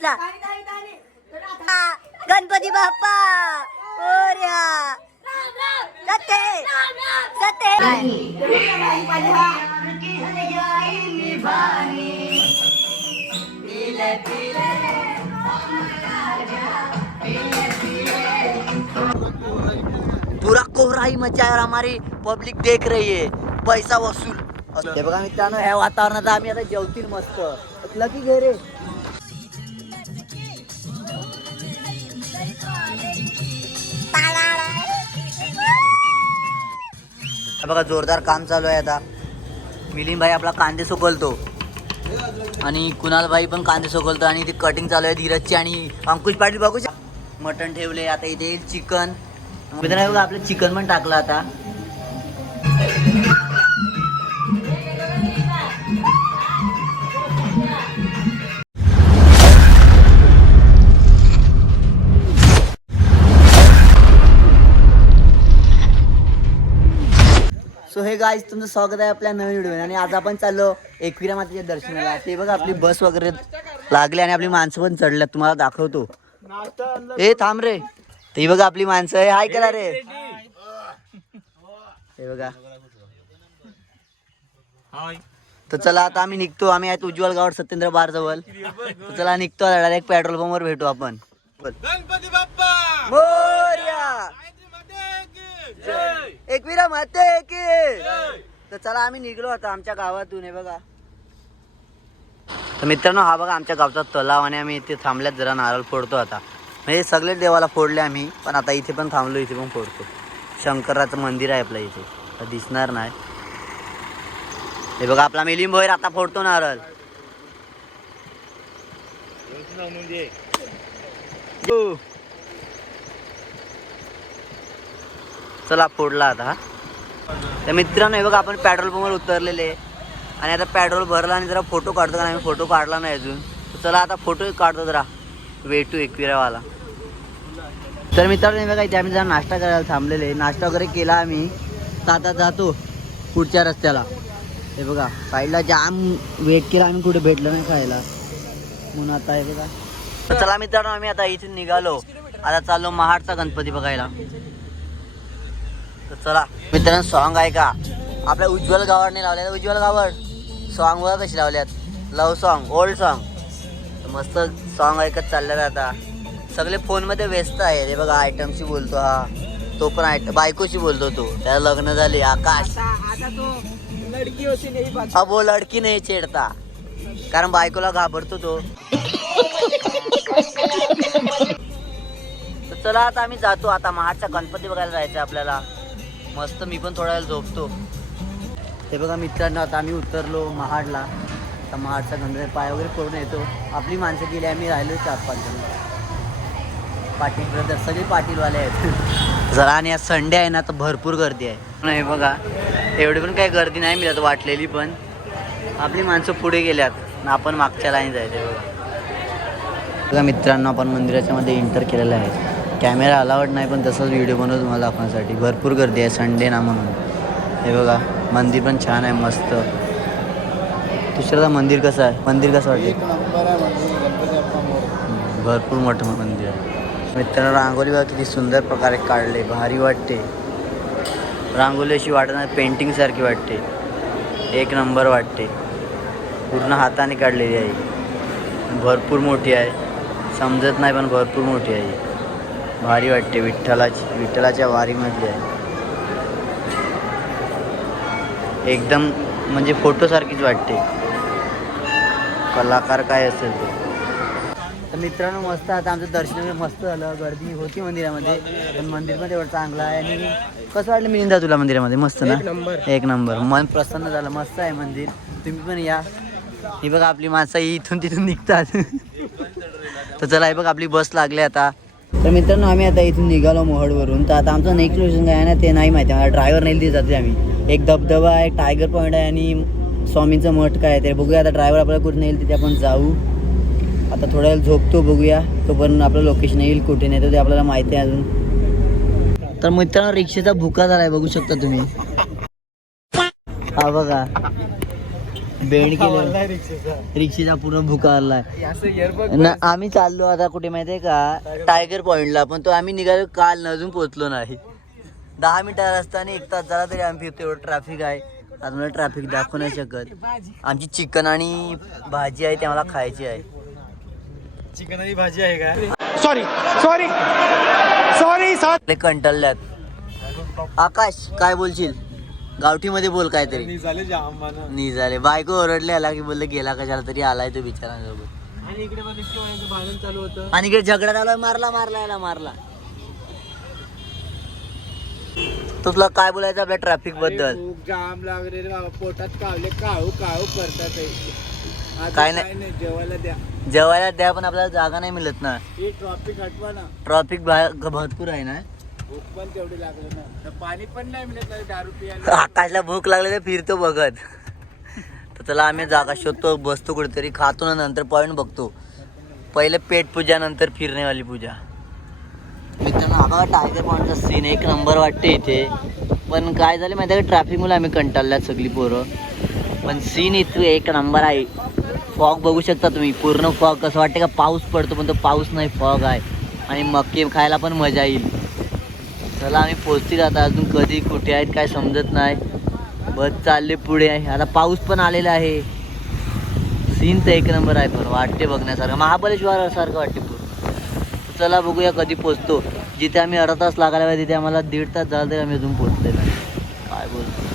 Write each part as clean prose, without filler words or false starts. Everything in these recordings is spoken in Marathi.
घेतला. गणपती बाप्पा मोरया. सत्य सत्य. पूरा कोहराई मचा है और हमारी पब्लिक देख रही है. पैसा वसूल. हे बघा मित्रांनो, ह्या वातावरणात आम्ही आता जेवतील मस्त. लकी घे रे. बघा जोरदार काम चालू आहे आता. मिलिंद भाई आपला कांदे सुकवतो आणि कुणाल भाई पण कांदे सुकवतो आणि ती कटिंग चालू आहे धीरजची. आणि अंकुश पाटील बघू मटण ठेवले. आता इथे येईल चिकन. मित्रांनो बघा आपलं चिकन पण टाकलं आता. सो हे गाईज, तुमचं स्वागत आहे आपल्या नवीन व्हिडिओ. आणि आज आपण चाललो एकविरा मातेच्या दर्शनाला. ते बघा आपली बस वगैरे लागली आणि आपली माणसं पण चढल्यात. तुम्हाला दाखवतो. ए थांब रे. ते बघा आपली माणसं आहे. हाय करा रे. हे बघा. तर चला आता आम्ही निघतो. आम्ही आहेत उज्ज्वल गावात सत्येंद्र बार जवळ. तर चला निघतो. डायरेक्ट पेट्रोल पंपवर भेटू आपण. गणपती बाप्पा मोरया. एकविरा माते की. तर चला आम्ही निघलो आता आमच्या गावातून. हे बघा. तर मित्रांनो, हा बघा आमच्या गावचा तलाव आणि आम्ही इथे थांबल्यात जरा नारळ फोडतो आता. म्हणजे सगळे देवाला फोडले आम्ही, पण आता इथे पण थांबलो. इथे पण फोडतो. शंकराचं मंदिर आहे आपल्या इथे. तर दिसणार नाही. हे बघा आपला मिलिंद भोयर आता फोडतो नारळ. चला फोडला आता. तर मित्रांनो हे बघा आपण पेट्रोल पंपवर उतरलेले आणि आता पेट्रोल भरला आणि जरा फोटो काढतो. कारण आम्ही फोटो काढला नाही अजून. तर चला आता फोटो काढतो जरा. वेटू एकविरावाला. तर मित्रांनो बघा इथे आम्ही जरा नाश्ता करायला थांबलेले. नाश्ता वगैरे केला आम्ही. तर आता जातो पुढच्या रस्त्याला. हे बघा साईडला जाम वेट केला आम्ही, कुठे भेटलं नाही खायला म्हणून. आता हे बघा. तर चला मित्रांनो आम्ही आता इथून निघालो. आता चाललो महाडचा गणपती बघायला. तर चला मित्रांनो, सॉन्ग आहे का आपल्या उज्ज्वल गावाडने लावल्यात. उज्ज्वल गावड सॉन्ग बघा कशी लावल्यात. Love song, old song. मस्त सॉन्ग ऐकत चालल्यात आता. सगळे फोनमध्ये व्यस्त आहेत. हे बघा आयटमशी बोलतो हा. तो पण बायकोशी बोलतो. तो त्याला लग्न झाले. आकाश अब वो लडकी नाही छेडता, कारण बायकोला घाबरतो तो. तर चला आता आम्ही जातो. आता महाडचा गणपती बघायला जायचं आपल्याला. मस्त मी पण थोडा वेळ झोपतो. हे बघा मित्रांनो, आता आम्ही उतरलो महाडला. आता महाडचा गणपती पाय वगैरे पडून येतो. आपली माणसं गेली, आम्ही राहिलो 4-5 जण. पाटील ब्रदर सगळे पाटीलवाले आहेत जरा. आणि आज संडे आहे ना, तर भरपूर गर्दी आहे. नाही बघा एवढी पण काही गर्दी नाही मिळत वाटलेली. पण आपली माणसं पुढे गेल्यात ना, आपण मागच्या लाईन जायचं. बघा मित्रांनो, आपण मंदिराच्या मध्ये एंटर केलेलं आहे. कॅमेरा अलाउड नाही, पण तसंच व्हिडिओ बनवतो मला दाखवण्यासाठी. भरपूर गर्दी आहे संडे ना म्हणून. हे बघा मंदिर पण छान आहे मस्त. दुसऱ्याला मंदिर कसं आहे? मंदिर कसं वाटते? भरपूर मोठं मंदिर आहे. मित्रांनो रांगोळी बघा किती सुंदर प्रकारे काढले. भारी वाटते. रांगोळी अशी वाटत नाही, पेंटिंग सारखी वाटते. एक नंबर वाटते. पूर्ण हाताने काढलेली आहे. भरपूर मोठी आहे. समजत नाही पण भरपूर मोठी आहे. भारी वाटते. विठ्ठलाच्या वारीमधली आहे. एकदम म्हणजे फोटोसारखीच वाटते. कलाकार काय असेल ते. तर मित्रांनो मस्त आता आमचं दर्शन मस्त झालं. गर्दी होती मंदिरामध्ये, पण मंदिर पण एवढं चांगलं आहे. आणि कसं वाटलं मिलिंदा तुला मंदिरामध्ये? मस्त ना, एक नंबर. मन प्रसन्न झालं. मस्त आहे मंदिर. तुम्ही पण या. ही बघा आपली माणसं इथून तिथून निघतात. तर चला हे बघ आपली बस लागली आता. तर मित्रांनो आम्ही आता इथून निघालो मोहडवरून. तर आता आमचं नेक्स्ट लोकेशन काय आहे ना ते नाही माहिती. मला ड्रायव्हर नाही दिले जाते. आम्ही एक धबधबा आहे, टायगर पॉईंट आहे आणि स्वामींचं मठ काय आहे ते बघूया. आता ड्रायव्हर आपल्याला कुठे नेईल तिथे आपण जाऊ. आता थोडा वेळ झोपतो, बघूया तोपर्यंत आपलं लोकेशन येईल कुठे नाही तर ते आपल्याला माहिती आहे अजून. तर मित्रांनो रिक्षेचा भुका झालाय बघू शकता तुम्ही. हा बघा बेंड केलं रिक्षेचा पूर्ण भुकारलाय. आम्ही चाललो आता कुठे माहितीये का, टायगर पॉइंटला. पण तो आम्ही निघालो काल, अजून पोहोचलो नाही. 10 मिनिटा रस्त्याने 1 तास झाला तरी आम्ही फिरतो. एवढं ट्रॅफिक आहे. आज मला ट्रॅफिक दाखवू नाही शकत. आमची चिकन आणि भाजी आहे, ती आम्हाला खायची आहे. चिकन आणि भाजी आहे का? Sorry sorry sorry sorry. कंटाळल्यात. आकाश काय बोलशील? गावठीमध्ये बोल काहीतरी. निघाले बायको ओरडले आला की बोलले गेला कशाला तरी आलाय तो बिचारांसोबत. आणि इकडे पण भांडण चालू होतं. आणि इकडे झगडा चालू आहे. मारला. तर तुला काय बोलायचं आपल्या ट्रॅफिक बद्दल? जाम लागले बाबा, पोटात कावले काळू करतात. काय नाही, जेवायला द्या पण आपल्याला जागा नाही मिळत ना. ट्रॉफिक हटवा ना. ट्रॉफिक भरपूर आहे ना. भूक पण तेवढी लागली ना, पाणी पण नाही मिळत नाही. दारू पियाला आकाशला भूक लागली तर फिरतो बघत. तर चला आम्ही जागा शोधतो, बसतो कुठेतरी, खातो ना, नंतर पॉईंट बघतो. पहिले पेट पूजा, नंतर फिरण्यावाली पूजा. मित्रांनो हा टायगर पॉईंटचा सीन 1 नंबर वाटते इथे. पण काय झालं माहिती आहे का, ट्रॅफिकमुळे आम्ही कंटाळल्यात सगळी पोरं. पण सीन इथे 1 नंबर आहे. फॉग बघू शकता तुम्ही, पूर्ण फॉग. कसं वाटते का पाऊस पडतो, पण तो पाऊस नाही, फॉग आहे. आणि मक्के खायला पण मजा येईल. चला आम्ही पोचतील आता. अजून कधी कुठे आहेत काय समजत नाही. बस चालले पुढे आहे. आता पाऊस पण आलेला आहे. सीन तर 1 नंबर आहे, पण वाटते बघण्यासारखं, महाबळेश्वर सारखं वाटते पूर्ण. चला बघूया कधी पोचतो. जिथे आम्ही अर्धा तास लागायला पाहिजे तिथे आम्हाला 1.5 तास झाला तरी आम्ही अजून पोचले नाही. काय बोलतो.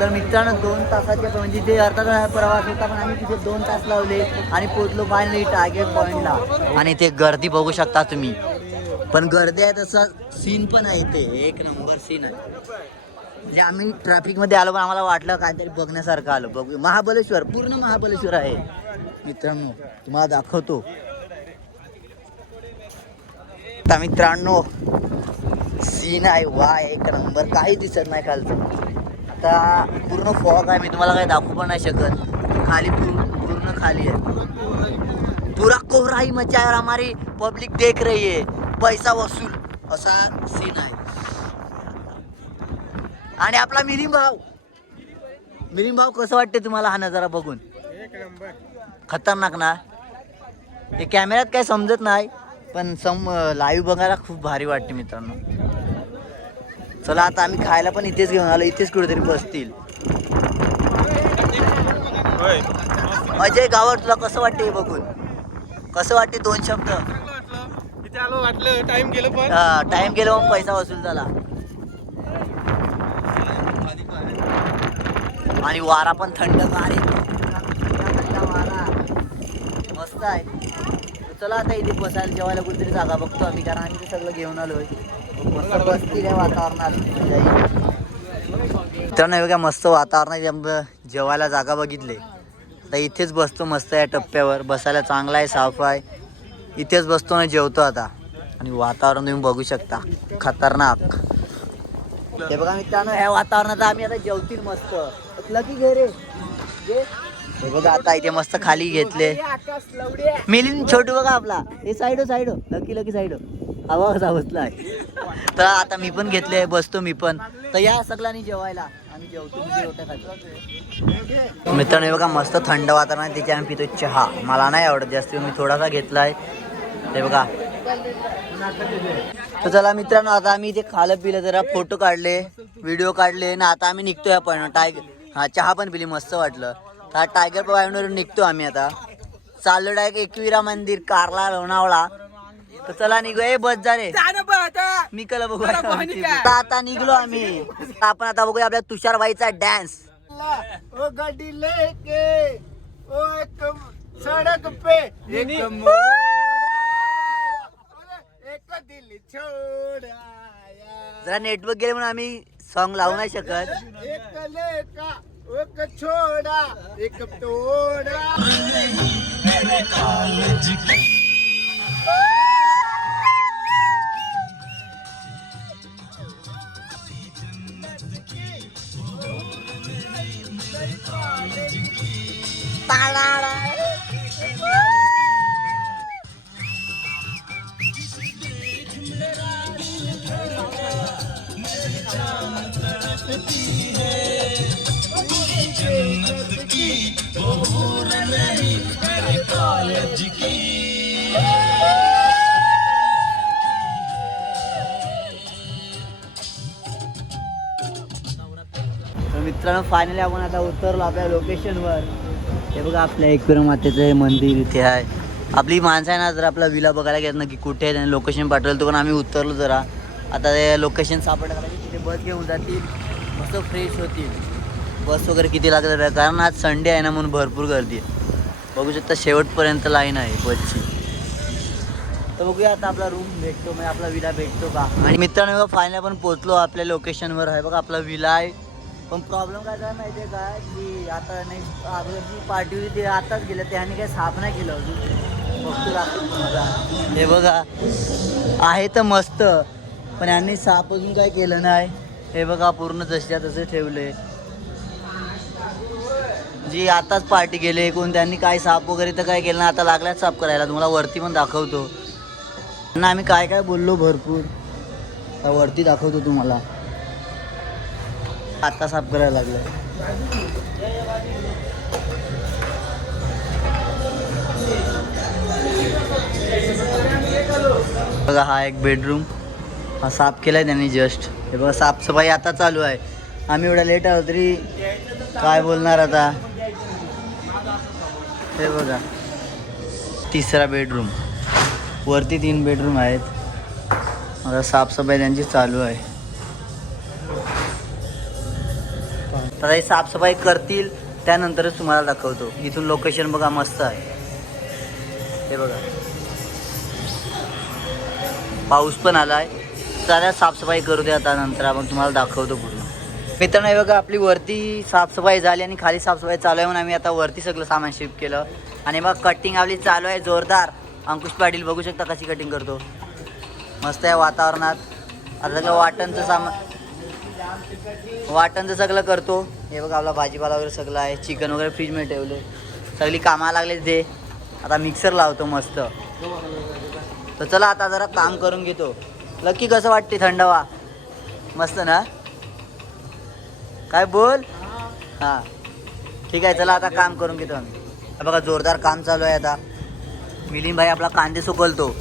तर मित्रांनो 2 तासाच्या म्हणजे ते अर्धा तास प्रवास होता, पण आम्ही तिथे 2 तास लावले आणि पोचलो फायनली टायगर पॉईंटला. आणि ते गर्दी बघू शकता तुम्ही. पण गर्दी आहे तसा सीन पण आहे. ते 1 नंबर सीन आहे. म्हणजे आम्ही ट्रॅफिकमध्ये आलो, पण आम्हाला वाटलं काहीतरी बघण्यासारखं आलो. बघू महाबळेश्वर, पूर्ण महाबळेश्वर आहे मित्रांनो. तुम्हाला दाखवतो. आता मित्रांनो सीन आहे वा 1 नंबर. काही दिसत नाही खालचं. आता पूर्ण फॉग आहे. मी तुम्हाला काही दाखवू पण नाही शकत. खाली पूर्ण खाली आहे. पूरा कोहराई मचा है, हमारी पब्लिक देख रही है, पैसा वसूल, असा सीन आहे. आणि आपला मिलिंद भाऊ कसं वाटते तुम्हाला हा नजारा बघून? 1 नंबर. खतरनाक ना. हे कॅमेऱ्यात काय समजत नाही, पण लाईव्ह बघायला खूप भारी वाटते मित्रांनो. चला आता आम्ही खायला पण इथेच घेऊन आलो. इथेच कुठेतरी बसतील. अजय गावात तुला कसं वाटते हे बघून? कसं वाटते 2 शब्द? इथे आलो वाटलं टाइम गेलं, पण टाइम गेलो मग पैसा वसूल झाला. आणि वारा पण थंडगार येतो. वारा मस्त आहे. चला आता इथे बसायला जेवायला कुठेतरी जागा बघतो आम्ही, कारण आम्ही ते सगळं घेऊन आलोय. मस्त बसतील या वातावरणात. मित्रांनो बघा मस्त वातावरण, जेवायला जागा बघितले तर इथेच बसतो. मस्त या टप्प्यावर बसायला चांगला आहे, साफ आहे. इथेच बसतो आणि जेवतो आता. आणि वातावरण तुम्ही बघू शकता, खतरनाक. हे बघा मित्रांनो ह्या वातावरणात आम्ही आता जेवतील मस्त. लकी घे रे. हे बघा आता इथे मस्त खाली घेतले. मिलिंद छोटू बघा आपला. हे साईड लकी साईड. हवा कसा बसला आहे. तर आता मी पण घेतले, बसतो मी पण. तर या सगळ्यांनी जेवायला. आम्ही जेवतो मित्रांनो. हे बघा मस्त थंड वातावरण आहे. त्याच्या आम्ही पितो चहा. मला नाही आवडत जास्त, मी थोडासा घेतलाय. हे बघा. तर चला मित्रांनो आता आम्ही इथे खालं पिलं, जरा फोटो काढले, व्हिडिओ काढले ना. आता आम्ही निघतोय आपण चहा पण पिली, मस्त वाटलं. तर टायगर पॉईंटवरून निघतो आम्ही आता. चाललो डायरेक्ट एकविरा मंदिर, कारला, लोणावळा. तर चला निघूया. बस जा रे, मी कला बघू. आता निघलो आम्ही. आपण आता बघूया आपल्या तुषारबाईचा डान्स. ओ गाडी लेके ओ एक सड़क पे एक दिल छोड़ाया. जरा नेटवर्क गेले म्हणून आम्ही सॉन्ग लावू नाही शकत. एक लेका एक छोड़ा एक तोड़ा. मित्रांनो फायनली आपण आता उतरलो आपल्या लोकेशनवर. हे बघा आपल्या एकविरा मातेचं हे मंदिर इथे आहे. आपली माणसं आहे ना जर आपला विला बघायला गेलं ना की कुठे आहे त्याने लोकेशन पाठवलं तर पण आम्ही उतरलो जरा. आता ते लोकेशन सापडलं की तिथे बस घेऊन जातील, मस्त फ्रेश होतील. बस वगैरे किती लागत आहे कारण आज संडे आहे ना म्हणून भरपूर गर्दी आहे. बघू शकता शेवटपर्यंत लाईन आहे बसची. तर बघूया आता आपला रूम भेटतो म्हणजे आपला विला भेटतो का. आणि मित्रांनो बघा फायनली आपण पोहोचलो आपल्या लोकेशनवर आहे. बघा आपला विला आहे. पण प्रॉब्लेम काय झाला माहिती आहे का की आता नेक्स्ट अगोदरची पार्टी होती ते आताच गेलं त्याने काही साफ नाही केलं अजून. बघतो लागतो तुम्हाला. हे बघा आहे तर मस्त पण यांनी साफ अजून काय केलं नाही. हे बघा पूर्ण जशा तसे ठेवले. जी आताच पार्टी गेले कोण त्यांनी काय साफ वगैरे तर काय केलं ना. आता लागल्याच साफ करायला. तुम्हाला वरती पण दाखवतो ना आम्ही काय काय बोललो भरपूर. वरती दाखवतो तुम्हाला. आता साफ करायला लागलं. बघा हा एक बेडरूम हा साफ केलाय त्यांनी जस्ट. हे बघा साफसफाई आता चालू आहे. आम्ही एवढा लेट आलो तरी काय बोलणार आता. हे बघा तिसरा बेडरूम. वरती 3 बेडरूम आहेत. आता साफसफाई त्यांची चालू आहे. तर हे साफसफाई करतील त्यानंतरच तुम्हाला दाखवतो. इथून लोकेशन बघा मस्त आहे. हे बघा पाऊस पण आला आहे. चला साफसफाई करू दे आता नंतर आपण तुम्हाला दाखवतो पूर्ण. मित्रांनो हे बघा आपली वरती साफसफाई झाली आणि खाली साफसफाई चालू आहे म्हणून आम्ही आता वरती सगळं सामान शिफ्ट केलं. आणि मग कटिंग आपली चालू आहे जोरदार. अंकुश पाटील बघू शकता कशी कटिंग करतो. मस्त आहे वातावरणात. आता सगळं वाटणचं सगळं करतो. हे बघा आपला भाजीपाला वगैरे सगळं आहे. चिकन वगैरे फ्रीजमध्ये ठेवले. सगळी कामाला लागले ते. आता मिक्सर लावतो मस्त. तर चला आता जरा काम करून घेतो. लकी कसं वाटते थंडवा मस्त ना. काय बोल हां ठीक आहे. चला आता काम करून घेतो आम्ही. बघा जोरदार काम चालू आहे. आता मिलिंद भाई आपला कांदे सुकवतो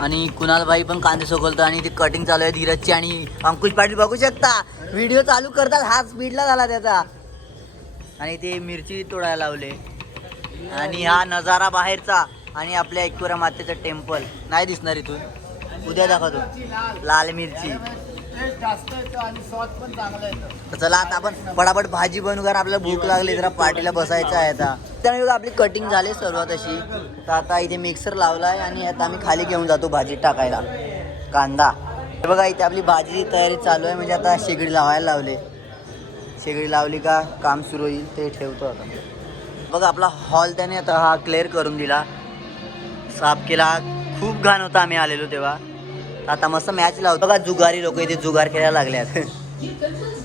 आणि कुणाल भाई पण कांदे सुकवतो. आणि ती कटिंग चालू आहे धीरजची. आणि अंकुश पाटील बघू शकता व्हिडिओ चालू करतात हात स्पीडला झाला त्याचा. आणि ते मिरची तोडायला लावले. आणि हा नजारा बाहेरचा. आणि आपल्या एकविरा मातेचं टेम्पल नाही दिसणार इथून. उद्या दाखवतो. लाल मिरची जास्त येतो आणि स्वाद पण चांगला येतो. चला आता आपण पटापट भाजी बनवू कारण आपल्याला भूक लागली. जरा पार्टीला बसायचं आहे आता. त्यामुळे आपली कटिंग झाली सर्व तशी. तर आता इथे मिक्सर लावला आहे आणि आता आम्ही खाली घेऊन जातो भाजी टाकायला कांदा. हे बघा इथे आपली भाजीची तयारी चालू आहे. म्हणजे आता शेगडी लावायला लावले. शेगडी लावली का काम सुरू होईल. ते ठेवतो आता. बघा आपला हॉल त्याने आता हा क्लिअर करून दिला. साफ केला. खूप घाण होता आम्ही आलेलो तेव्हा. आता मस्त मॅच लावतो. बघा जुगारी लोक इथे जुगार खेळायला लागल्यात.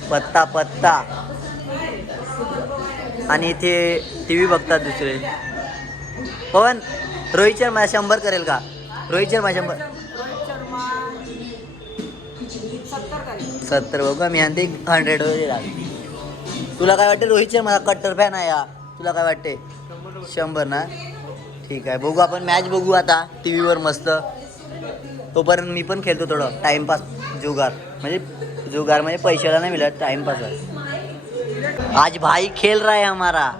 पत्ता पत्ता. आणि इथे TV बघतात दुसरे. पवन रोहित शर्मा 100 करेल का. रोहित शर्मा 100 70 बघू आम्ही आणते 100 वगैरे. तुला काय वाटते रोहित शर्मा कट्टर फॅन आहे या. तुला काय वाटते 100 ना. ठीक आहे बघू आपण मॅच बघू आता TV वर मस्त. तोपर्यंत मी पण खेळतो थोडं टाइमपास. जुगार म्हणजे पैशाला नाही मिळत टाइमपास आहे. आज भाई खेल रहा है हमारा.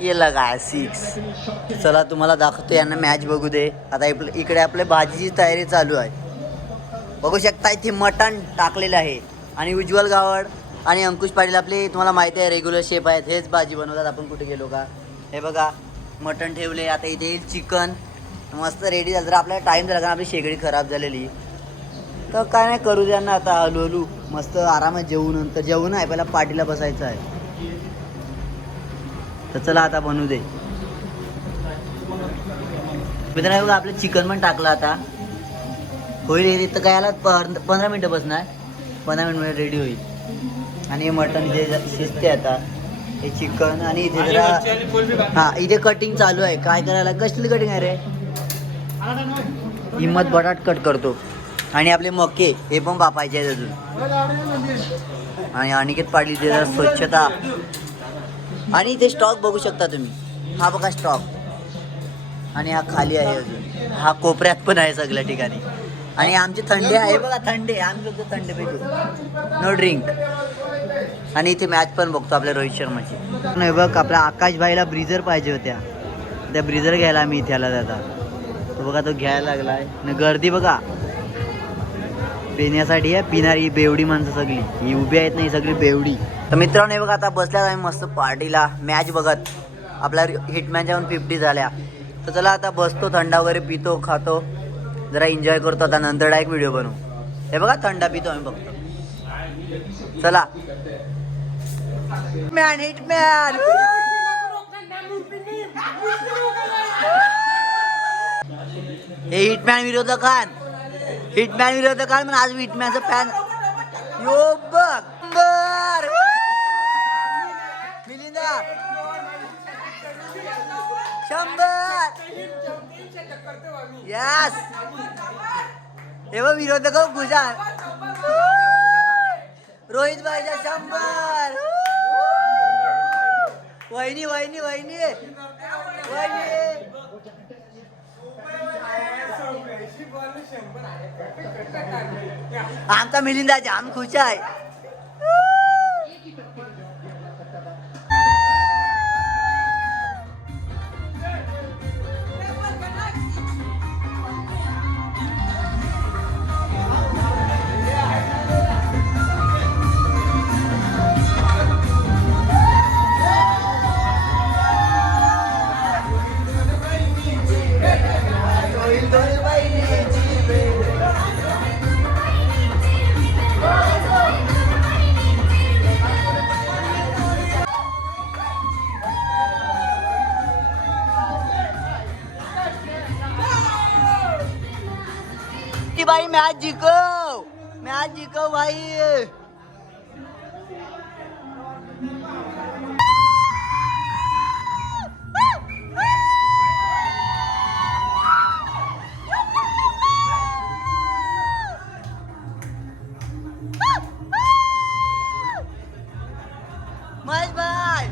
ये लगा 6. चला तुम्हाला दाखवतो यांना मॅच बघू दे. आता इकडे आपल्या भाजीची तयारी चालू आहे. बघू शकता इथे मटण टाकलेलं आहे. आणि उज्ज्वल गावड आणि अंकुश पाटील आपले तुम्हाला माहिती आहे रेग्युलर शेफ आहेत. हेच भाजी बनवतात आपण कुठे गेलो का. हे बघा मटण ठेवले. आता इथे येईल चिकन मस्त रेडी झालं. जर आपल्याला टाईम झाला कारण आपली शेगडी खराब झालेली तर काय नाही करू द्या ना. आता हळूहळू मस्त आरामात नंतर जेवण आहे. पहिला पार्टीला बसायचं आहे. तर चला आता बनवू दे. मित्रांनो बघा आपलं चिकन पण टाकलं आता. होईल इथं काय आला 15 मिनटं बसणार. 15 मिनिट रेडी होईल. आणि हे मटण जे शिजते आता हे चिकन. आणि इथे जरा हां इथे कटिंग चालू आहे. काय करायला कसली कटिंग आहे रे. हिम्मत बटाट कट करतो. आणि आपले मके हे पण बापायचे आहेत अजून. आणि अनिकेत पाटील इथे जरा स्वच्छता. आणि इथे स्टॉक बघू शकता तुम्ही. हा बघा स्टॉक. आणि हा खाली आहे अजून. हा कोपऱ्यात पण आहे सगळ्या ठिकाणी. आणि आमची थंडी आहे बघा, थंडी आहे. आम्ही फक्त थंडी पितो, नो ड्रिंक. आणि इथे मॅच पण बघतो आपल्या रोहित शर्माची. नाही बघ, आपल्या आकाशभाईला ब्रीजर पाहिजे होत्या, त्या ब्रीजर घ्यायला आम्ही इथे आला जाता. तो बघा तो घ्यायला लागलाय. आणि गर्दी बघा पिण्यासाठी आहे, पिणारी बेवडी माणसं सगळी ही उभी आहेत, नाही सगळी बेवडी. तर मित्रांनो हे बघा आता बसल्यात आम्ही मस्त पार्टीला मॅच बघत. आपल्या हिटमॅनच्या 150 झाल्या. तर चला आता बसतो, थंडा वगैरे पितो, खातो, जरा एन्जॉय करतो. आता नंतर डायरेक्ट व्हिडिओ बनवू. हे बघा थंडा पितो आम्ही बघतो. चला मॅन हिटमॅन. हे हिटमॅन विरोधकान, हिटमॅन विरोधकान पण आज हिटमॅनचा फॅन. यो बघ मिलिंदा 100. यस हे बघ विरोधक खुशाल. रोहित भाईच्या 100. वहिनी वहिनी वहिनी वहिनी. आमचा मिलिंदा जाम खुश आहे. भाई मैच जीको भाई. महेश भाई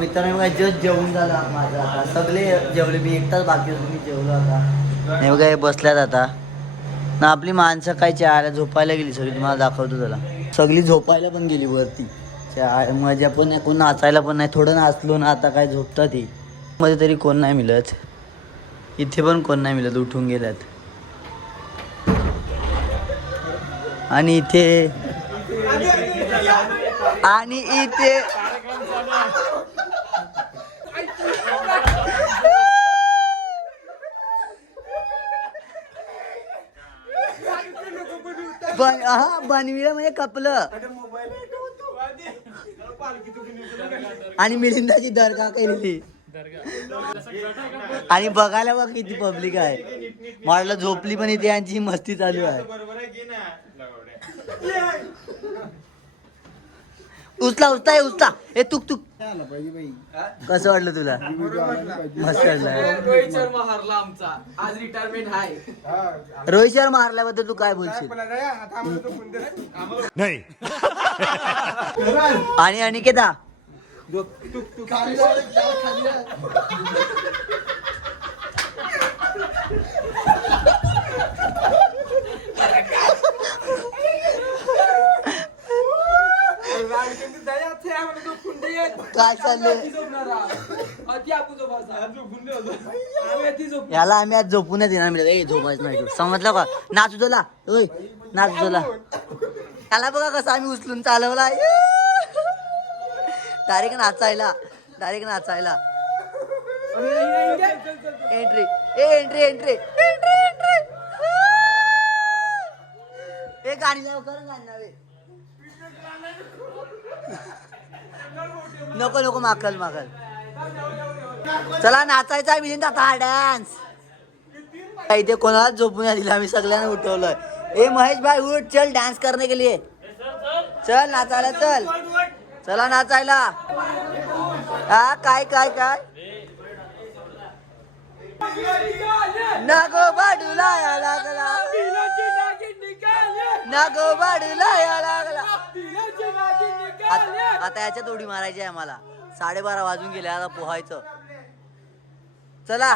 मित्रांनो बघा जस्ट जेवण झाला माझं. आता सगळे जेवले, मी एकटाच बाकी होतो, मी जेवलो आता. नाही बघा हे बसल्यात आता ना. आपली माणसं काय चहाला झोपायला गेली सगळी, तुम्हाला दाखवतो त्याला. सगळी झोपायला पण गेली वरती. मजा पण नाही, कोण नाचायला पण नाही. थोडं नाचलो ना आता काय झोपतात ते. मध्ये तरी कोण नाही मिळत, इथे पण कोण नाही मिळत, उठून गेल्यात. आणि इथे बनविलं म्हणजे कपलं. आणि मिलिंदाची दरगाह केलेली. आणि बघायला बघ किती पब्लिक आहे. मला झोपली पण इथे यांची मस्ती चालू आहे. उचला उचला हे उचला हे तुक तुक कसं वाटलं तुला मस्त वाटलं रोहित शर्मा हरला आमचा आज रिटायरमेंट आहे रोहित शर्मा हारल्याबद्दल तू काय बोलशील नाही आणि अनिकेता काय चाललंय याला आम्ही आज झोपूनच येणार मिळत ए झोपायचं नाही समजलं का नाच उजवला ओय नाच उजवला त्याला बघा कसं आम्ही उचलून चालवला डायरेक्ट नाचायला एंट्री एंट्री एंट्री एंट्री ए गाणी लाव कर गाणी लावे नको नको माकल चला नाचायचा मिलिंद आता हा डान्स इथे कोणालाच झोपून नाही दिला आम्ही सगळ्यांना उठवलंय ए महेश भाई उठ चल डांस करने के लिए चल नाचायला चल चला नाचायला हा काय काय काय नागो बाडूला या लागला नागो बाडूला या लागला आता याच्यात उडी मारायची आहे मला 12:30 वाजून गेले आता पोहायचं चला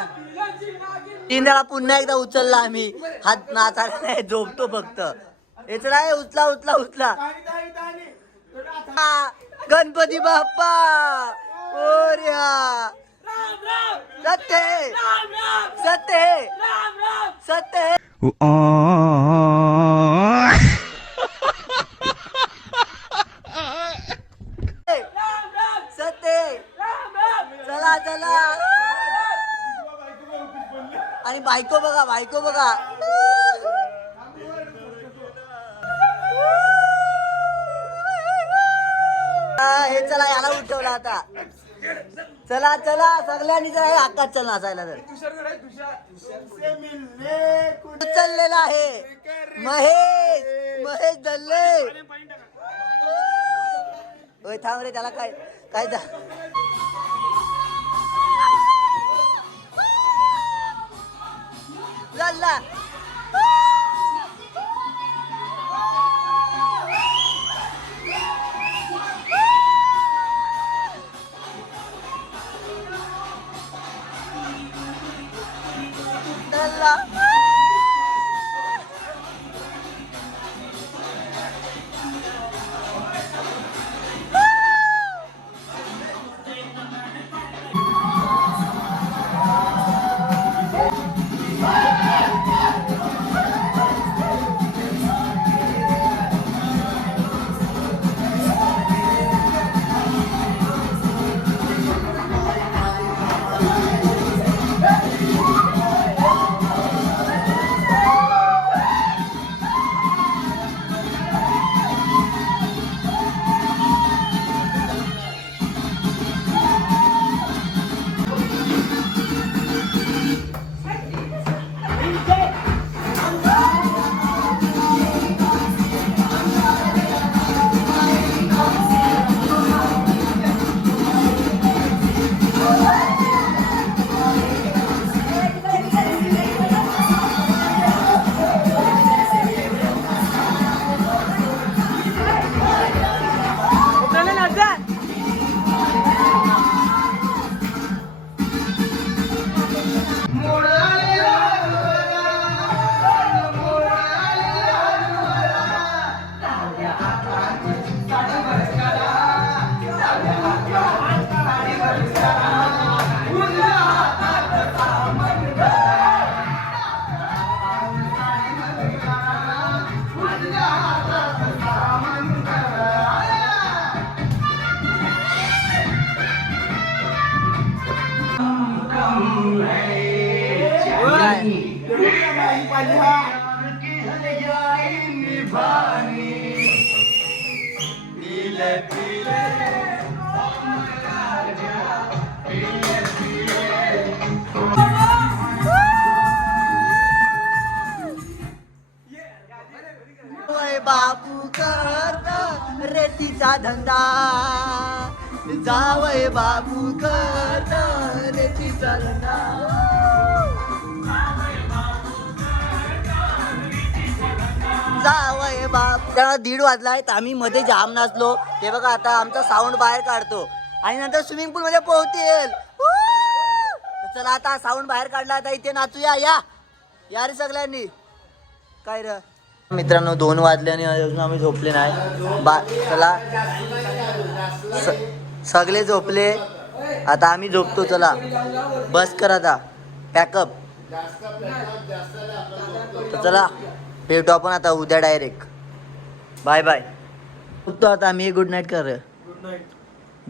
3 वेळा पुन्हा एकदा उचलला आम्ही हात नाचायला नाही झोपतो फक्त हे चला हे उचला उचला उचला गणपती बाप्पा ओर्या सत्य सत्य सत्य सत्य चला चला आणि बायको बघा हे चला याला उठवला आता चला चला सगळ्यांनी जरा हक्कात चल नाचायला तर उचललेला आहे महेश दल्ले ओय थांब रे त्याला काय काय झाला बापू करता रेतीचा धंदा जावय बाबू करता रेतीचा धंदा जावय बाप. त्याला 1:30 वाजलाय तर आम्ही मध्ये जाम नाचलो. ते बघा आता आमचा साऊंड बाहेर काढतो आणि नंतर स्विमिंग पूल मध्ये पोहतील. चला आता साऊंड बाहेर काढला, आता इथे नाचूया. या रे सगळ्यांनी. काय रे मित्रांनो 2 वाजले आणि अजून आम्ही झोपले नाही. चला सगळे झोपले, आता आम्ही झोपतो. चला बस कर आता, पॅकअप. चला भेटू आपण आता उद्या डायरेक्ट. Bye bye. झोपतो आता मी. गुड नाईट कर.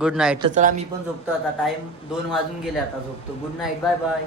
Good night. तर चला मी पण झोपतो आता. टाइम 2 वाजून गेले, आता झोपतो. Good night. Bye bye.